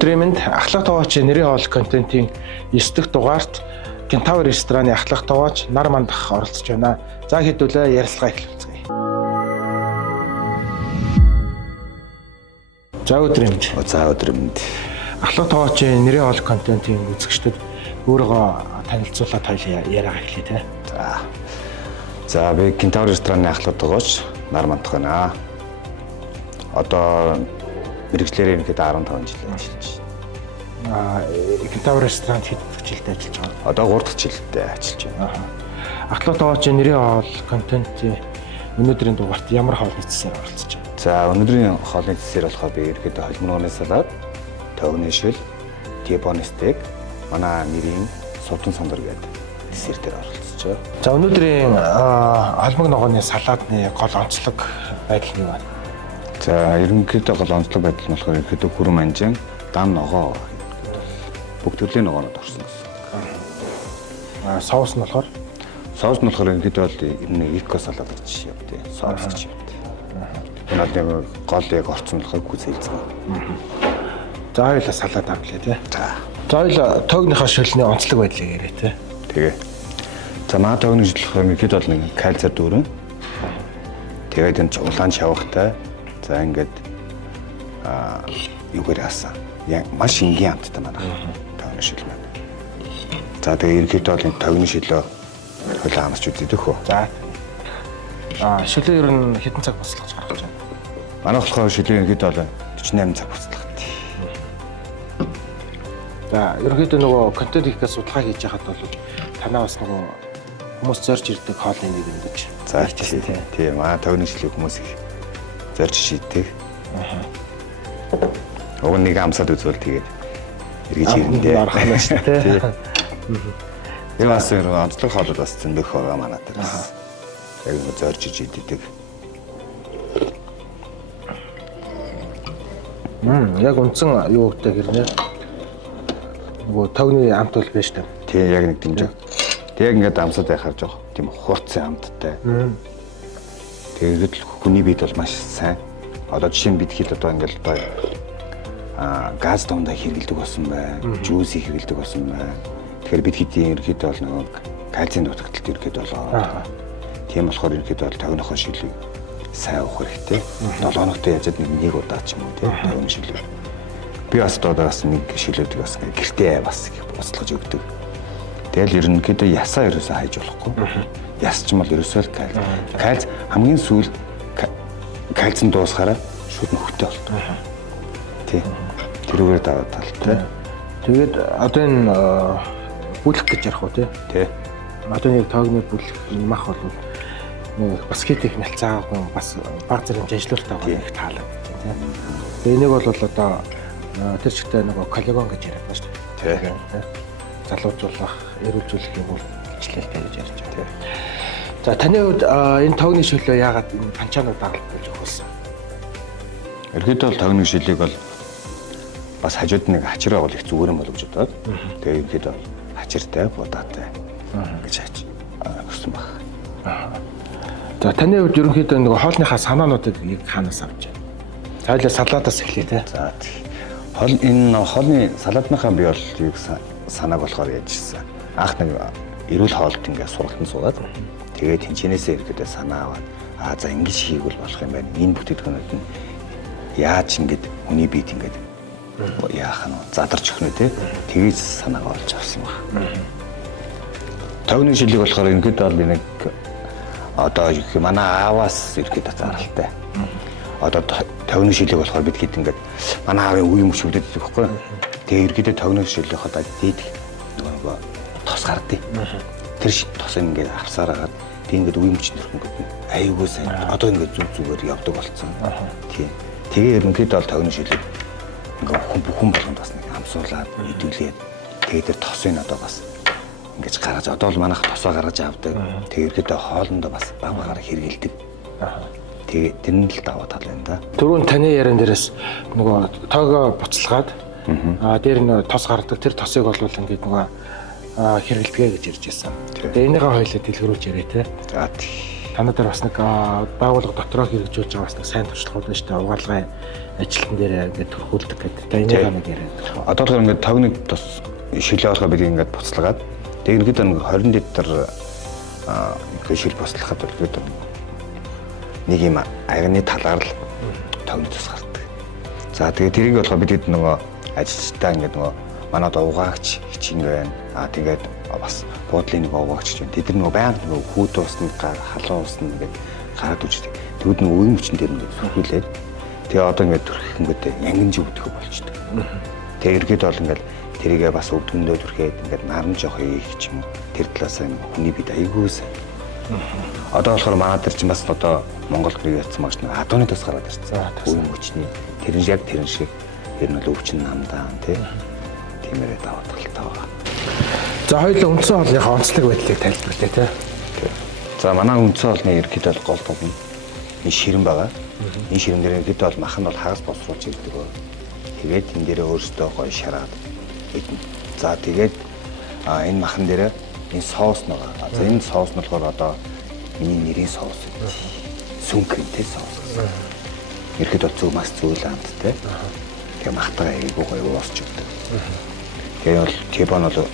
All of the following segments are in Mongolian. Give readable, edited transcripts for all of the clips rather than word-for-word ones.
Өнөөдрийн мэнд ахлах товооч нэрийн хоол контентын 9 дахь дугаарт Кентавр рестораны ахлах товооч нар мандах оролцож байна. За хэдүүлээ ярилцлага эхлүүлцгээе. За өдрийн мэнд. Ахлах товоочийн нэрийн хоол контентын үзэгчдэд өөрийгөө танилцуулаад хоёул яриагаа эхлэе те. За би Кентавр рестораны ахлах товооч нар мандах байна. Одоо мэргэжлэрээ ихэд 15 жил ажиллаж байна. Кентавр ресторанд хэд жилдээ ажиллаж байгаа? Одоо 3 дахь жилдээ ажиллаж байна. Ахлах товоочийн нэрийн хоол контентын өнөөдрийн дугаарт ямар хоолны цэсээр оролцож байна? За өнөөдрийн хоолны цэсээр болохоор би ихэд холиморгоны салаад, төгний шил, тибоны стейк, манай нэрийн судан сандар гэдэг десерт дээр оролцож байна. За өнөөдрийн алмаг ногооны салаадны гол онцлог байдал нь юу вэ? За ерөнхийдөө гол онцлог байдал нь болохоор ерөнхийдөө хүрэн манжин, дан ногоо бүх төрлийн ногоонод орсон гэсэн. Соус нь болохоор ерөнхийдөө бол энэ эко салаад гэж явдаг. Соус гэж явдаг. Энэ бол гол яг орцсон болохоор гүцэлцэн. За хоёулаа салаад авлаа тий. За хоёулаа төгнийхөө шөлний онцлог байдлыг яриа тий. Тэгээ. За маа төгний шил болохоор ерөнхийдөө бол нэг кальци дүүрэн. Тэгээд энэ улаан шавхтай. За ингээд юугаар яасан. Яг маш энгийн амттай манай төгний шил байна. За тэгээ ерөнхийдөө бол энэ төгний шилөө хөлөө амсч үзээдэх хөө. За. Шилээ ер нь хэдэн цаг буцалгаж гаргаж байна? Манай болохоор шилээ ерөнхийдөө бол 48 цаг буцалгав. За ерөнхийдөө нөгөө контент хийхээс судалгаа хийж байхад бол танаа бас нөгөө хүмүүс зорж ирдэг хоолны нэг юм гэж. За тийм төгний шилийг хүмүүс их зорж шийддэг. Уг нэг амсаад үзвэл тэгээд эргэж ирэндээ аргахна шүү дээ. Энэ бас онцлог хоолод бас зөндөх байгаа манай дээрээс. Яг нэг зорж шийддэг. Яг үндсэн юу гэдэг хэрнээ. Нөгөө төгний амт бол биш үү? Тийм яг нэг дэмжиг. Тэг яг ингээд амсаад байхаар жоох тийм хурцсан амттай. Тэгээд хүний биед бол маш сайн. Одоо жишээ нь бид хэд одоо ингээд одоо газ дондоо хэргэлдэг болсон байна. Жүүс хэргэлдэг болсон байна. Тэгэхээр бид хэдийн ерөөхдөө бол нэг кальцийн дутагдлалт ерөөхдөө болоо. Тийм болохоор ерөөхдөө бол төгнөхөө шилийг сайн уух хэрэгтэй. 7 хоногт яжад нэг удаа ч юм уу тийм төгнөх шилээ. Би бас одоо бас нэг шилөөдөг бас гэртээ бас буцалгаж өгдөг. Тэгэл ерөнхийдөө ясаа ерөөсөө хайж болохгүй. Яс ч юм бол ерөөсөө кальц хамгийн сүүлд кальцин дуусахаараа шууд нөхөтэй болдог. Тий. Тэрүүгээр даваад талтай. Тэгээд одоо энэ бүлэх гэж ярих уу тий? Тий. Одоо нэг тоогны бүлэх мах бол баскетик нэлцаагүй бас баг зэрэг ажиллуулалтаа их таалаг тий. Тэгээ энийг бол одоо тэр чигтээ нөгөө коллагон гэж яриад байна шүү дээ. Тий. Залуужуулах, эрүүлжүүлэх юм бол хичээлтэй гэж ярьж байгаа тий. За таны хувьд энэ тоогны шөлөө яагаад энэ панчаанууд дагалдуулж өгсөн? Ерөнхийдөө бол төгний шилийг бол бас хажууд нэг хачир байгуул их зүгээр юм болов гэж бодоод. Тэгээ ерөнхийдөө хачиртай, будаатай гэж өгсөн баг. За таны хувьд ерөнхийдөө нэг хоолныхаа санаануудыг яг хаанаас авч байна? Цаалаа салаадаас эхлэе те. За энэ хоолны салаадныхаа би бол юу гэсэн санааг болохоор яжсэн. Анх нэг эрүүл хоолт ингээд сургалтанд суугаад тэгээд тэнчнээсээ ерөөдөө санаа аваад за ингэж хийгэл болох юм байна. Энэ бүтээгдэхүүнүүд нь яаж ингэж хүний биед ингэж яах нь задарч өгнө те. Тэгээд санаагаа олж авсан баг. Төгний шилийг болохоор ерөнхийдөө бол нэг одоо манай ааваас ерөнхийдөө заралтай. Одоо төгний шилийг болохоор бид хэд ингэж манай аавын үе мөчөлдөд байхгүй. Тэгээ ерөнхийдөө төгний шилийг одоо дээд нөгөө тос гардыг. Тэр тос ингэж авсараад тэг ингэж үе мөчөнд өрхөнгөд аюугүй сайн. Одоо ингэж зүгээр явдаг болцсон. Тийм. Тэгээ ерөнхийдөө бол төгний шилийг ингээ хүн болгонд бас нэг хамсуулаад идүүлээд тэгээ тэр тосыг одоо бас ингэж гаргаж одоо бол манайх тосоо гаргаж авдаг. Тэгээ ерөөдөө хоолндоо бас баг багаар хэрэгэлдэг. Тэгээ тэр нь л даваа тал байна да. Түрүүн таны яриан дээрээс нөгөө тоогоо буцалгаад дээр нь тос гаргадаг тэр тосыг бол ингээд нөгөө хэрэгэлдэгэ гэж ярьж байсан. Тэгээ энийгээ хоёулаа дэлгэрүүлж яриа те. За Танаа дээр бас нэг байгууллага дотроо хэрэгжүүлж байгаа бас нэг сайн туршлагууд байна шүү дээ. Угаалгын ажилтан дээр ингээд төрхүүлдэг гэдэг. Тэгээ энийг нэг яриад. Одоо болохоор ингээд тогныг тус шилээ болохоо бид ингээд буцалгаад тэгээд ингээд нэг 20 литр шил буцалгахад ингээд нэг юм агны талаар л тогны тус гардаг. За тэгээд тэрийг болохоо бид нөгөө ажилчтай ингээд нөгөө манай одоо угаагч хичээн байна. Тэгээд бас буудлын нэг угаагч байна. Тэд нөгөө байнга нөгөө хүүд усны халуун усны ингээд гараад үждэг. Тэгвэл нөгөө үе мөчн дээр ингээд сүрхүүлээд тэгээ одоо ингээд төрөх ингээд янгинж өвдөх болчдөг. Тэгээ ергээд бол ингээд тэрийгээ бас өвдгөндөө төрхээд ингээд наран жоох их ч юм уу. Тэр талаас нь хүний бид аягуулсан. Одоо болохоор манай дээр чинь бас одоо Монгол гэрээ ярьсан маш нэг адууны тас гараад ирсэн. Үе мөчний тэрэн яг тэрэн шиг ер нь л өвчин намдаа тий. Тиймэрээ даваад талтай байгаа. За хоёулаа үндсэн хоолныхаа онцлог байдлыг тайлбарлая тий. За манай үндсэн хоолны ерхэд бол гол том энэ ширэн байгаа. Энэ ширэн дээр ерхэд бол мах нь бол хагас босруулж ирдэг. Тэгээд энэ дээрээ өөрөөсөө гоё шараад идэнэ. За тэгээд энэ махан дээрээ энэ соус байгаа. За энэ соус нь болохоор одоо миний нэрийн соус. Сүнкэнтэй соус. Ерхэд бол зөв маш зүйл амттай. Тэгээ махтайгаа айгүй гоё уусч өгдөг. Тэгээ бол Кебан бол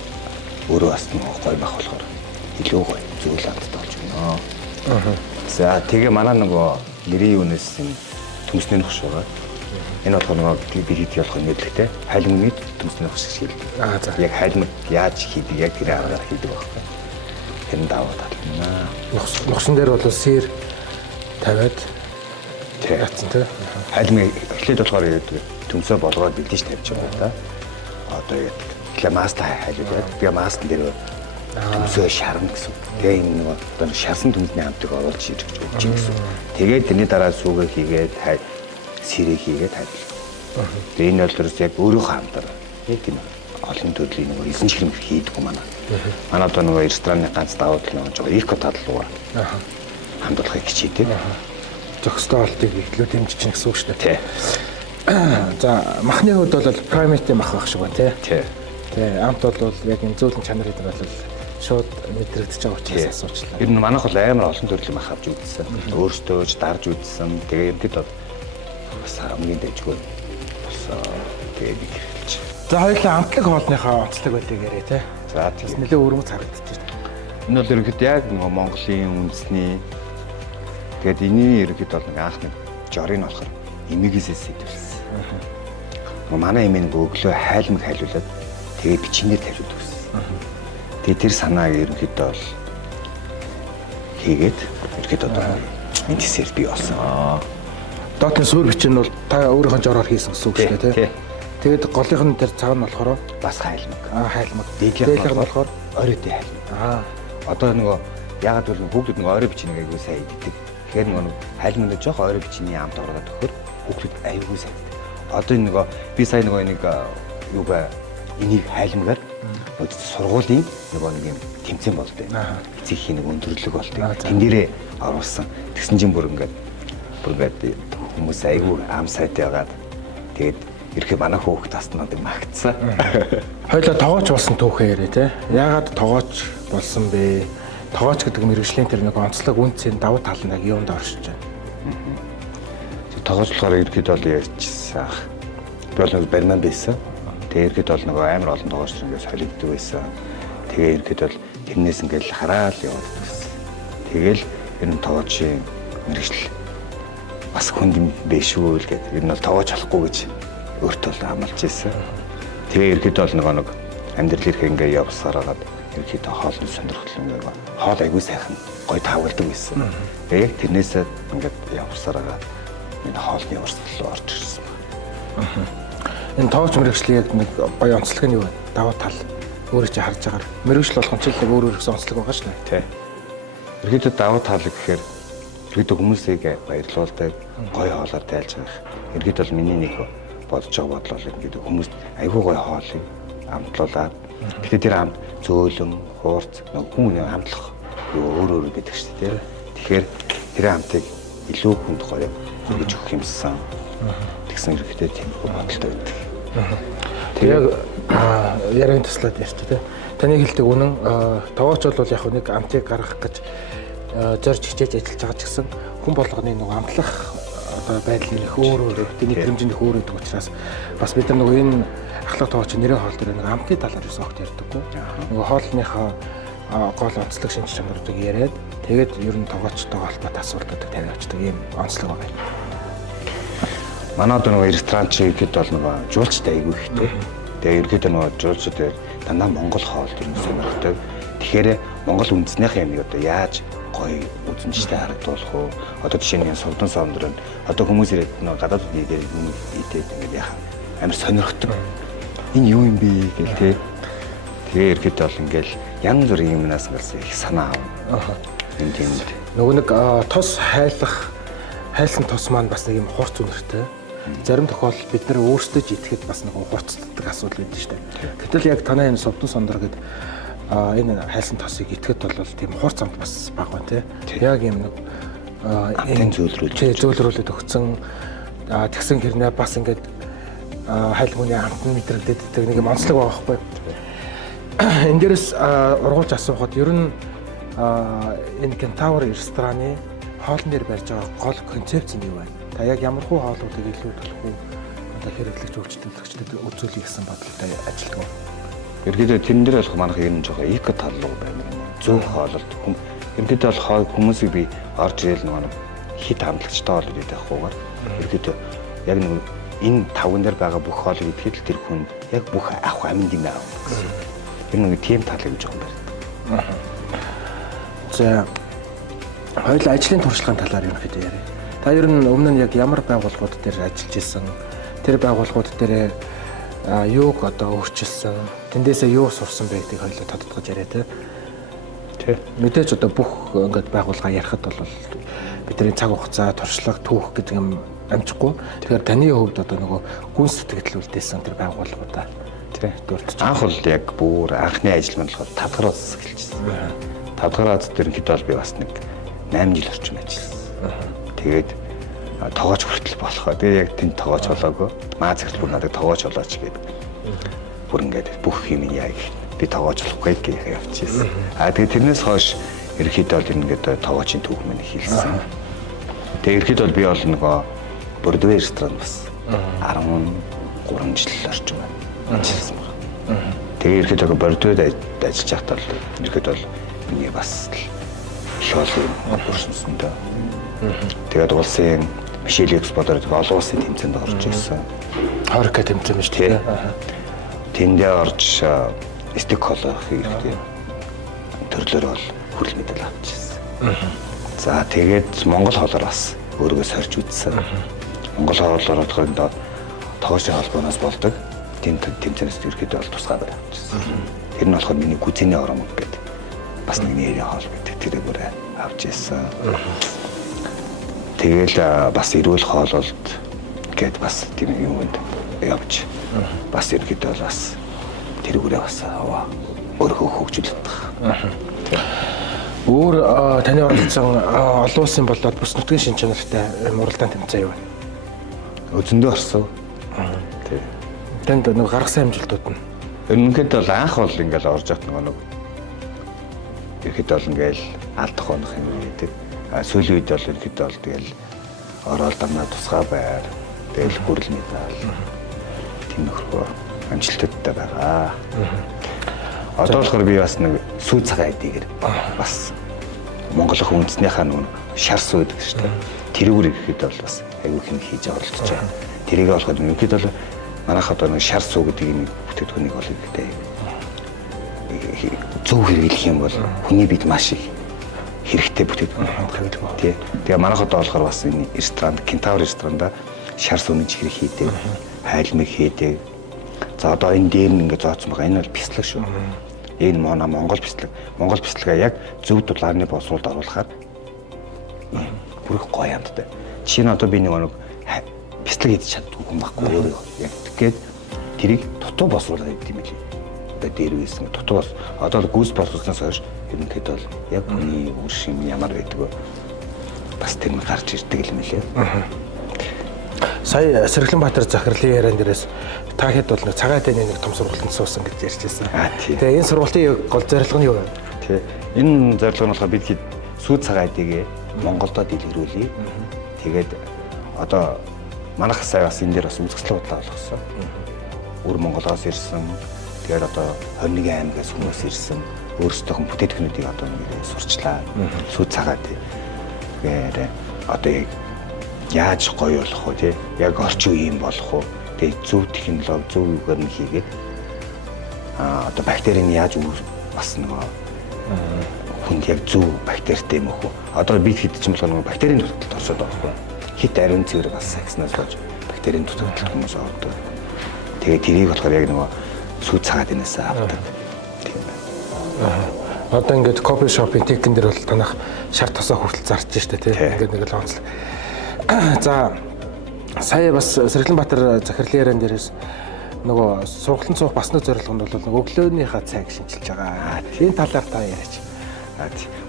өөрөө бас нэг гоё мах болохоор илүү гоё зүйл амттай болж байна. За тэгээ манай нөгөө нэрийн юунаас энэ төмсний нөхш байгаа. Энэ болохоор нөгөө бид хэд ялах нэрлэгтэй хайлмын төмсний нөхш шиг хэлдэг. Яг хайлмыг яаж хийдэг яг тэр аргаар хийдэг байхгүй. Тэр даваад тална. Нөхсөн дээр бол сэр тавиад яатсан тий. Хайлмыг эхлээд болохоор төмсөө болгоод бэлдэж тавьж байгаа да. Одоо яг маста хайлуулаад тэгээ мастн дээр төмсөө шарна гэсэн. Тэгээ энэ нэг одоо шарсан төмсний хамтыг оруулж ирж өгч гэсэн. Тэгээд тэрний дараа сүүгээ хийгээд сэрэг хийгээд тавьлаа. Тэгээ энэ бол ерөөс яг өөрийнхөө хамтаар яг тийм олон төрлийн нэг 9 чихрэмж хийдэг манай. Манай одоо нөгөө рестораны ганц давуу тал нэг жоо эко тадлууга хамтлагыг хичээдэг. Зохистой олтыг ихлүү дэмжиж чинь гэсэн үг шүү дээ. За махны хувьд бол primate мах байх шиг байна тий. Тий. Амт бол яг энэ зөөлөн чанар гэдэг бол шууд мэдрэгдэж байгаа учраас асуучлаа. Ер нь манайх бол амар олон төрлийн мах авч үзсэн. Өөртөө ч дарж үзсэн. Тэгээ ердөө бол бас хамгийн дэжгүй бас тэгээ нэг хэлж. За хоёулаа амтлаг хоолныхаа онцлог байлыг яриа тий. За тийм нэлээд өргөмж харагдаж байна. Энэ бол ерөнхийдөө яг нөгөө Монголын үндэсний тэгээд энэний ерөнхийдөө бол анх нэг жорыг болохоор эмигээс сэдвэрсэн. Манай эмээ нэг өглөө хайлмыг хайлуулад тэгээ бичнээр тавьдаг гэсэн. Тэгээ тэр санааг ерөнхийдөө бол хийгээд ерөнхийдөө одоо энэ десерт бий болсон. Доотны суур бичин бол та өөрийнхөө жороор хийсэн гэсэн үг шүү дээ тий. Тэгээд голынх нь тэр цаг нь болохоор бас хайлмаг. Хайлмаг. Дээдлийнх нь болохоор оройтой хайлмаг. Одоо нөгөө ягаад гэвэл бүгд нөгөө орой бичнийг аягүй сайн иддэг. Тэгэхээр нөгөө хайлмаг жоох орой бичний амт ороод өгөхөр бүгд аягүй сайн. Одоо энэ нөгөө би сая нөгөө нэг юу бай энийг хайлмгаар сургуулийн нөгөө нэг юм тэмцээн болтой. Эцгийн нэг өндөрлөг болтой. Тэн дээрээ оруулсан. Тэгсэн чинь бүр ингээд хүмүүс аягүй ам сайтай байгаад тэгээд ирэхэд манай хөөхд таснаад магтсан. Хоёлоо тоогооч болсон түүхээ яриа тий. Яагаад тоогооч болсон бэ? Тоогооч гэдэг мэргэжлийн тэр нэг онцлог үнцийн давуу тал нь яг юунд оршиж байна? Тоогооч болохоор ирэхэд бол ярьчихсан. Би бол нэг бариман байсан. Тэгээ ирэхэд бол нөгөө амар олон тоогооч ингээс холигддог байсан. Тэгээ ирэхэд бол тэрнээс ингээл хараал яваад байсан. Тэгэл ер нь тоогоочийн мэргэжил бас хүнд юм биш үү л гэдэг. Ер нь бол тоогооч болохгүй гэж өөртөө л амлаж ирсэн. Тэгээ ирэхэд бол нэг амьдрал ирэхэд ингээ явсараад ирэхэд хоолны сонирхол ингээ хоол аягүй сайхан гоё тавгалдаг байсан. Тэгээ яг тэрнээсээ ингээд явсараад энэ хоолны урсгал руу орж ирсэн. Энэ тоогч мэргэжлийн яг нэг гоё онцлог нь юу вэ? Давуу тал өөрөө чи харж байгаа. Мэргэжил болгон ч л өөр гэсэн онцлог байгаа шүү дээ. Тий. Ирэхэд давуу тал гэхээр ирэхэд хүмүүсийг баярлуулдаг, гоё хоолоор тайлж байгаа. Ирэхэд бол миний нэг бодож байгаа бодлоо ингээд хүмүүс айгүй гоё хоолыг амтлуулаад тэгэхээр тэр амт зөөлөн, хуурц, хүн амтлах өөр байдаг шүү дээ. Тэгэхээр тэр амтыг илүү хүнд гоё гэж өгөх юмсан. Тэгсэн хэрэгтэй тийм бодолтой байдаг. Тэгээ ярианы туслаад ярьж тий. Таны хэлдэг үнэн тоогооч бол яг нэг амтыг гаргах гэж зорж хичээж ажиллаж байгаа ч гэсэн хүн болгоны нэг амтлах одоо байдлын их өөр тэний хэмжээний их өөр гэдэг учраас бас бид нар нөгөө энэ ахлах тоогч нэрийн хоол дээр нэг амтны талаар юус огт ярьдаггүй. Нөгөө хоолныхоо гол онцлог шинж чанаруудыг яриад тэгээд ер нь тоогчтойгоо холбоотой асуултуудыг тавиад очдог ийм онцлог байна. Манай одоо нөгөө ресторан чи ихэд бол нөгөө жуулчтай айгүй ихтэй. Тэгээ ерөөдөө нөгөө жуулчд дандаа Монгол хоол ер нь сонирхдаг. Тэгэхээр Монгол үндснийхээ юм одоо яаж гоё үзэмжтэй харагдуулах уу? Одоо жишээ нь Сувдан сомдор нь одоо хүмүүс ирээд нөгөө гадаад үеээр идээд ингээд яхаа амар сонирхдаг. Энэ юу юм бэ гэл тээ. Тэгээ ерөөдөө бол ингээд янз бүрийн юмнаас гарсан их санаа авна. Энэ тийм нөгөө нэг тос хайлсан тос маань бас нэг юм хурц үнэртэй. Зарим тохиолдолд бид нэр өөрсдөө ч идэхэд бас нэг хурцддаг асуудал байдаг шүү дээ. Гэтэл яг танай энэ Сувдан сондор гэдэг энэ хайлсан тосыг идэхэд бол тийм хурц амт бас баг байна тий. Яг юм нэг амтын зөөлрүүлээд өгсөн тэгсэн хэрнээ бас ингээд хайл хүний амтны мэдрэгдээд нэг юм онцлог байгаа байхгүй. Энд дээрээс ургуулж асуухад ер нь энэ Кентавр рестораны хоолн дээр барьж байгаа гол концепц нь юу вэ? Та яг ямар хуу хоолуудыг илүү төлөх үү? Одоо хэрэглэгч үйлчлэгчдэд үзүүлэх гэсэн бодлоготой ажилладаг уу? Ерөнхийдөө тэрэн дээр болох манайх ер нь жоохон эко тал руу байна. Зөв хоололт ерөнхийдөө бол хүмүүсийг би орж ирэл нэг хит хамтлагчтай бол ирээд байхгүйгээр ерөнхийдөө яг нэг энэ тавган дээр байгаа бүх хоолыг идэхэд тэр хүн яг бүх ах амьд юм аа гэсэн. Тэр нэг тийм тал юм жоохон байна. За хоёул ажлын туршлагын талаар ерөнхийдөө яриа. Та ер нь өмнө нь яг ямар байгууллагууд дээр ажиллаж исэн? Тэр байгууллагууд дээр юуг одоо өөрчилсөн? Тэндээсээ юу сурсан бэ гэдгийг хоёул тодтогч яриа тий. Мэдээж одоо бүх ингээд байгууллага ярихад бол бидний цаг хугацаа, туршлага, түүх гэдэг юм амжихгүй. Тэгэхээр таны хувьд одоо нөгөө гүн сэтгэл үлдээсэн тэр байгууллагуудаа тий дурдж. Анх бол яг бүр анхны ажил маань болохоор Тавдгараас эхэлчихсэн. Тавдгараас ерөнхийдөө бол би бас нэг 8 жил орчим ажилласан. Тэгээд тоогооч хүртэл болохоо. Тэгээ яг тэнд тоогооч болоогүй. Маа зэрэг бүр надад тоогооч болооч гэдэг. Бүр ингээд бүх юм яг би тоогооч болохгүй гэх явчихсан. Тэгээд тэрнээс хойш ерөнхийдөө бол ингээд тоогоочийн түүх мань хийлсэн. Тэгээ ерөнхийдөө бол би бол нөгөө Бордвей ресторан бас 13 жил орчим ажилласан байна. Тэгээ ерөнхийдөө Бордвейд ажиллаж байхдаа л ерөнхийдөө бол миний бас шоолын өршөнсөндөө. Тэгээд улсын Мишель экспортерд олон улсын тэмцээнд орж ирсэн. Хорка тэмцээн шүү дээ. Тэндээ орж стекхолоо хэрэгтэй төрлөөр бол хүрэл мэдэл авчихсан. За тэгээд Монгол хоолоор бас өөрийгөө сорж үзсэн. Монгол хоолоор болохоор тоогоочийн холбооноос болдог. Тэмцээнээс ерөөдөө бол тусгай барь авчихсан. Тэр нь болохоор миний гүзэний оромог гэдэг бас нэг нэрийн хоол гэдэг тэрийг бүрээ авч ирсэн. Тэгэл бас эрүүл хоололт гэд бас тийм юмд явж бас ерөөдөө бол бас тэр бүрээ бас өөрөө хөгжүүлээд байгаа. Өөр таны оролцсон олон улсын болоод бүс нутгийн шинж чанартай уралдаан тэмцээн юу вэ? Өзөндөө орсон. Тий. Тэнд нэг гаргасан амжилтууд нь. Ерөнхийдөө бол анх бол ингээл орж явах нэг ерөнхийдөө бол ингээл алдах онох юм гэдэг. Сүүлийн үед бол ерөнхийдөө бол тэгэл ороод амнаа тусгай байр. Тэгэл хүрэл медаль. Тийм нөхрөө амжилттай байгаа. Одоо болохоор би бас нэг сүү цагаан эдгээр бас Монголын үндэснийхаа нэг шар сүү гэдэг шүү дээ. Тэрүүр ирэхэд бол бас аягүй хэм хийж оролцож байгаа. Тэрийг болохоор ерөнхийдөө бол манайх одоо нэг шар сүү гэдэг юм бүтээгдэхүүнийг бол ихтэй зөв хэрэглэх юм бол хүний бид маш их хэрэгтэй бүтээгдэхүүн хэрэглэдэг. Тэгээ манайх одоо болохоор бас энэ ресторан Кентавр ресторанда шар сүүний чихрэг хийдэг, хайлмыг хийдэг. За одоо энэ дээр нь ингээд зооцсон байгаа. Энэ бол бяцлаг шүү. Энэ Монгол бяцлаг. Монгол бяцлагаа яг зөв дулааны боловсруулалт оруулахаар бүр гоё амттай. Жишээ нь одоо би нэг бяцлаг хийж чаддгүй хүн байхгүй өөрөө. Яг тэгээд тэрийг дутуу боловсруулах гэдэг юм билий. Одоо дээр үйсэн дутуу бас одоо гүйс боловсруулснаас хойш ерөнхийдөө бол яг хүний үр шим ямар байдаг вэ? Бас тэр нь гарч ирдэг юм лээ. Сая Сэргэлэнбаатар захирлын яриан дээрээс та хэд бол нэг цагаан дэний нэг том сургалтанд суусан гэж ярьж байсан. Тэгээ энэ сургалтын гол зорилго нь юу вэ? Тий. Энэ зорилго нь болохоор бид сүйд цагаадыг Монголдо дэлгэрүүлье. Тэгээд одоо манайх сая бас энэ дээр бас үзэсгэлэн бодлоо болгосон. Өөр Монголоос ирсэн. Тэгээд одоо 21 аймагаас хүмүүс ирсэн. Өөрсдийнх нь бүтээгдэхүүнүүдийг одоо нэг сурчлаа. Сүйд цагаад. Тэгээд одоо яг яаж гоё болох вэ тий? Яг орчин үеийн болох уу? Тэгээд зөв технологи, зөв үгээр нь хийгээд одоо бактерийн яаж бас нөгөө хүнд яг зөв бактеритэй юм уу? Одоо бид хэд ч юм бол нөгөө бактерийн дутагдлалд орсод байгаа байхгүй. Хит ариун цэвэр бас сакснаас болж бактерийн дутагдлалд хүмүүс ордог. Тэгээд тэрийг болохоор яг нөгөө сүйд цагаад энэсээ авдаг. Тийм байна. Одоо ингээд кофе шопын текэн дээр бол танах шар тосоо хүртэл зарж штэ тий. Ингээд нэг л онцлог. За сая бас Сэргэлэнбаатар захирлын яриан дээрээс нөгөө суугалтан цуух бас нэг зорилгонд бол нөгөө өглөөнийхөө цаг шинжилж байгаа. Энэ талаар та яриач.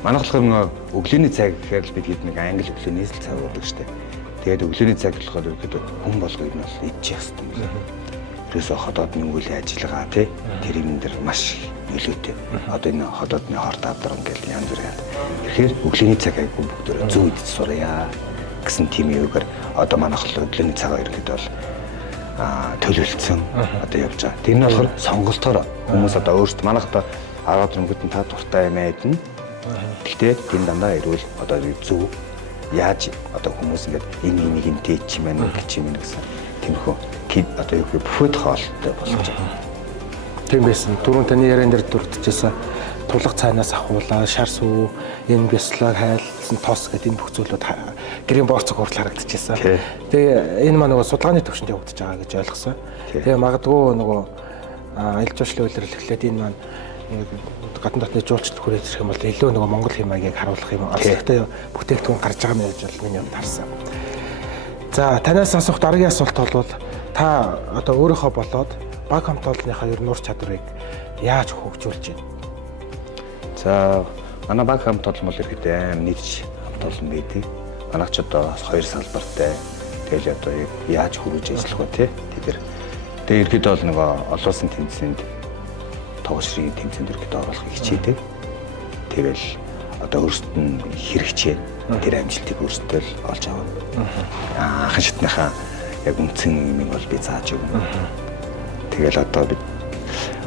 Манайх болохоор нөгөө өглөөний цаг гэхээр л бид хэд нэг англи өглөөнийс л цаг уудаг штэ. Тэгээд өглөөний цаг болохоор ерөөдөө хүн болго юм бол идчих хэвээр юм. Тэрээс ходоодны үйл ажиллагаа тий тэрийн дээр маш нөлөөтэй. Одоо энэ ходоодны хорт авдар ингээл янз бүр яа. Тэгэхээр өглөөний цаг айгүй бүгдөө зөв идэж сурья гэсэн тийм үгээр одоо манайх өглөөний цагаа ерөөдөө бол төлөвлөсөн одоо явж байгаа. Тэр нь болохоор сонголтоор хүмүүс одоо өөрсдөө манайх одоо 10 өнгөтэн та дуртай юм айдна. Гэхдээ тийм дандаа ирвэл одоо зөв яаж одоо хүмүүс ингээд энэ энийг интэй чимэн гэж юм гэсэн тиймэрхүү одоо юу гэх бүхэт хоолтой болж байгаа. Тийм байсан. Түрүүн таны яриан дээр дурдчихсан тулах цайнаас ахуулаа, шар сүү, энэ бяслаг хайлтсан тос гэдэг энэ бүх зүйлүүд гэрийн борцог хүртэл харагдчихсан. Тэгээ энэ маа нөгөө судалгааны төвшөнд явагдаж байгаа гэж ойлгосон. Тэгээ магадгүй нөгөө ил жуулчлалын үйлрэл эхлээд энэ маань гадна дотны жуулчд хүрээд ирэх юм бол илүү нөгөө Монгол хэмээгийг харуулах юм. Алстай бүтээгдэхүүн гарч байгаа юм гэж миний хувьд харсан. За танаас асуух дараагийн асуулт бол та одоо өөрийнхөө болоод баг хамт олонныхаа ер нь ур чадварыг яаж хөгжүүлж байна? За манай баг хамт олон бол ихэд нийтж хамт олон байдаг. Манайх ч одоо 2 салбартай. Тэгэл одоо яаж хөрвж ажиллах вэ те? Тэгээ ихэд бол нөгөө олон улсын тэмцээнд тоглолтын тэмцээнд ихэд оруулахыг хичээдэг. Тэгэл одоо өөрсдөд нь хэрэгжээ. Тэр амжилтыг өөрсдөө л олж авна. Анхан шатныхаа яг үнцэн юм бол би зааж өгнө. Тэгэл одоо бид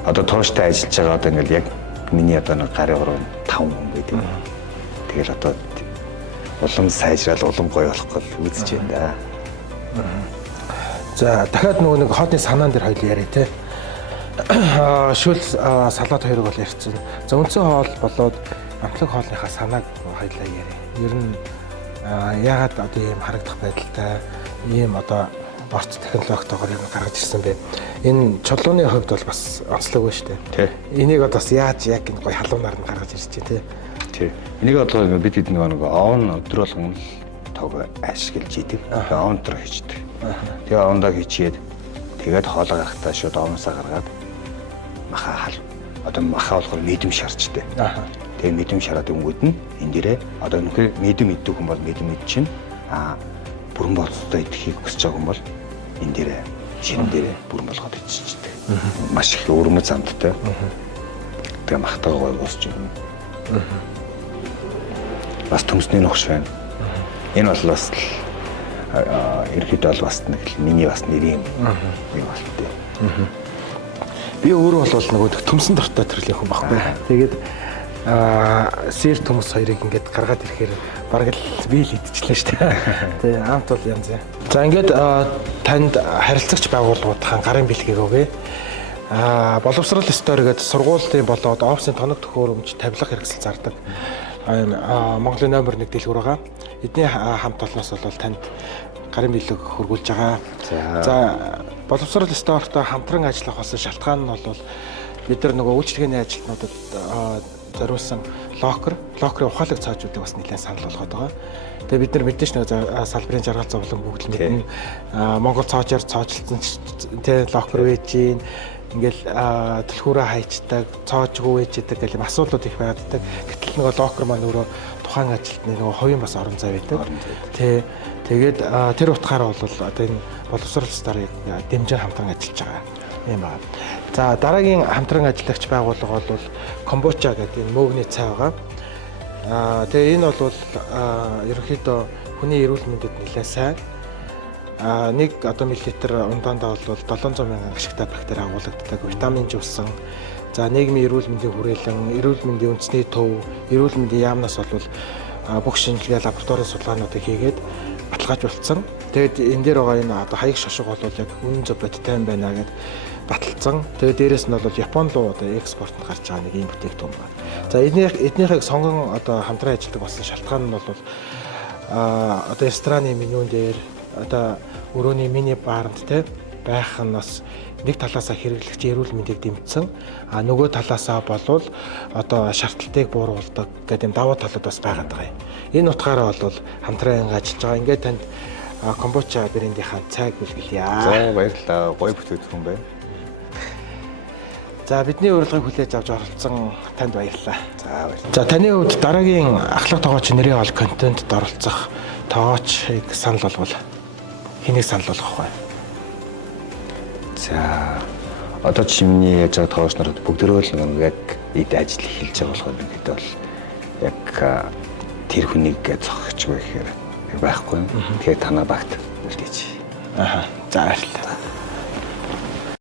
одоо тууштай ажиллаж байгаа одоо ингээл яг миний одоо нэг гарын орон 5 хүн гэдэг. Тэгэл одоо улам сайжрал улам гоё болох гэж үзэж байна да. За дахиад нөгөө нэг хоолны санаан дээр хоёул яриа те. Шүл салаад хоёрыг бол ярьсан. За үндсэн хоол болоод амтлаг хоолныхаа санааг хоёулаа яриа. Ер нь яагаад одоо ийм харагдах байдалтай ийм одоо орц технологитойгоор юм гаргаж ирсэн бэ? Энэ чулууны хувьд бол бас онцлог байна шүү дээ. Тий. Энийг одоо бас яаж яг энэ гоё халуунаар нь гаргаж ирж байна тий. Тий. Энийг одоо бид нэг овн өдөр болгон тог ашиглаж идэг. Овн дээр хийдэг. Тэгээ овндоо хийчихэд тэгээд хоолоо гаргахтаа шууд овносоо гаргаад маха хал. Одоо маха болохоор мэдэм шарчтэй. Тэгээ мэдэм шараад өнгөд нь энэ дээрээ одоо нөхөр мэдэм идэх хүн бол мэдэм ид чинь бүрэн болцтой идэхийг хүсэж байгаа хүн бол энэ дээрээ шин дээрээ бүрэн болгоод иччихдэг. Маш их өрмөц замдтай. Тэгээ махтайгаа гой уусч юм. Бас төмсний нухш байна. Энэ бол бас ерхэд бол бас нэг миний бас нэрийн юм болтой. Би өөрөө бол нөгөө төмсөн дортой төрлийн хүн баггүй. Тэгээд сэр төмс хоёрыг ингээд гаргаад ирэхээр бараг л би л идчихлээ шүү дээ. Тэ амт бол янз. За ингээд танд харилцагч байгууллагуудын гарын бэлгийг өгье. Боловсрол стори гэдэг сургуулийн болоод офисын тоног төхөөрөмж тавилах хэрэгсэл зардаг. Монголын номер 1 дэлгүүр байгаа. Эдний хамт олноос бол танд гарын бэлэг хөргүүлж байгаа. За боловсрол стортой хамтран ажиллах болсон шалтгаан нь бол бид нар нөгөө үйлчлэгээний ажилтнуудад зориулсан локерын ухаалаг цаажуудыг бас нэлээд санал болгоод байгаа. Тэгээ бид нар мэдээж нэг салбарын жаргал зовлон бүгд л мэднэ. Монгол цаажаар цаажлсан тэ локер вэж гин ингээл түлхүүрээ хайчдаг, цаажгүй вэждэг гэх юм асуудлууд их байдаг. Гэтэл нөгөө локер маань өөрөө тухайн ажилтны нөгөө хувийн бас орон зай байдаг. Тэгээд тэр утгаараа бол одоо энэ боловсрол старыг дэмжин хамтран ажиллаж байгаа юм байна. За дараагийн хамтран ажиллагч байгууллага бол Комбоча гэдэг энэ мөвгний цай байгаа. Тэгээ энэ бол ерөнхийдөө хүний эрүүл мэндэд нэлээд сайн. Нэг одоо миллилитр ундаандаа бол 700 мянган ашигтай бактери агуулдаг, витамин жусан. За нийгмийн эрүүл мэндийн хүрээлэн, эрүүл мэндийн үндэсний төв, эрүүл мэндийн яамнаас бол бүх шинжилгээ лабораторийн судалгаануудыг хийгээд баталгаажуулсан. Тэгээд энэ дээр байгаа энэ одоо хаяг шошго бол яг үнэн зөв бодиттой юм байна гэд баталсан. Тэгээд дээрэс нь бол Япон руу одоо экспортод гарч байгаа нэг юм бүтээгдэхүүн байна. За эднийхийг сонгон одоо хамтран ажилладаг болсон шалтгаан нь бол одоо рестораны менюн дээр одоо өрөөний мини баарнд те байх нь бас нэг талаасаа хэрэглэгч эрүүл мэндийг дэмжсэн. Нөгөө талаасаа болвол одоо шаардлагыг бууруулдаг гэдэг юм давуу талууд бас байгаад байгаа юм. Энэ утгаараа бол хамтран ажиллаж байгаа. Ингээд танд комбуча брендийнхаа цайг бэлгэлье. За баярлалаа. Гоё бүтээгдэхүүн байна. За бидний урилгыг хүлээж авч оролцсон танд баярлалаа. За баярлалаа. За таны хувьд дараагийн ахлах тоогооч нэрийн хол контентэд оролцох тоогоочийг санал болгол хэнийг санал болгох вэ? За одоо чимний яаж байгаа тоогооч нарууд бүгдөө л ингээд эд ажил эхэлж байгаа болохоор бид бол яг тэр хүнийг зохиж байх гэхээр байхгүй. Тэгэхээр танаа багт үлдээч. За баярлалаа.